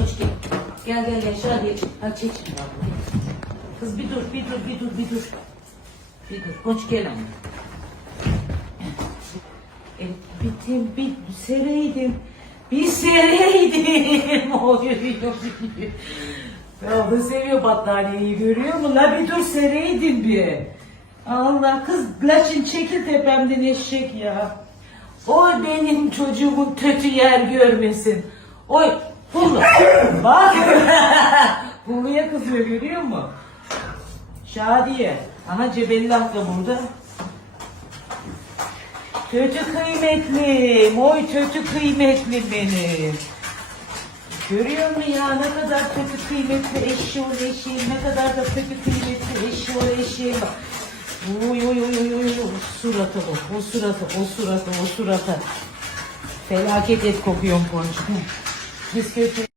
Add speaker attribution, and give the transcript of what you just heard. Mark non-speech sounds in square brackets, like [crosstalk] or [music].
Speaker 1: koş gel. Gel gel gel şöyle hadi çek. Kız bir dur bir dur bir dur bir dur. Bir dur koş gel ama. E, bitim bir sereydim. Bir sereydim. [laughs] O görüyor. Ya da seviyor battaniyeyi görüyor musun? La bir dur sereydim bir. Allah kız laçın çekil tepemden eşek ya. O benim çocuğumun kötü yer görmesin. Oy Pullu. Bak. [laughs] Pulluya kızıyor görüyor musun? Şadiye. Ana Cebellah da burada. Kötü kıymetlim, oy kötü kıymetlim benim. Görüyor musun ya ne kadar kötü kıymetli eşi ol eşeğim, ne kadar da kötü kıymetli eşi ol eşeğim. Oy oy oy oy, o surata bak, o surata, o surata, o surata. Felaket et kokuyorsun ponçik. Biz kötü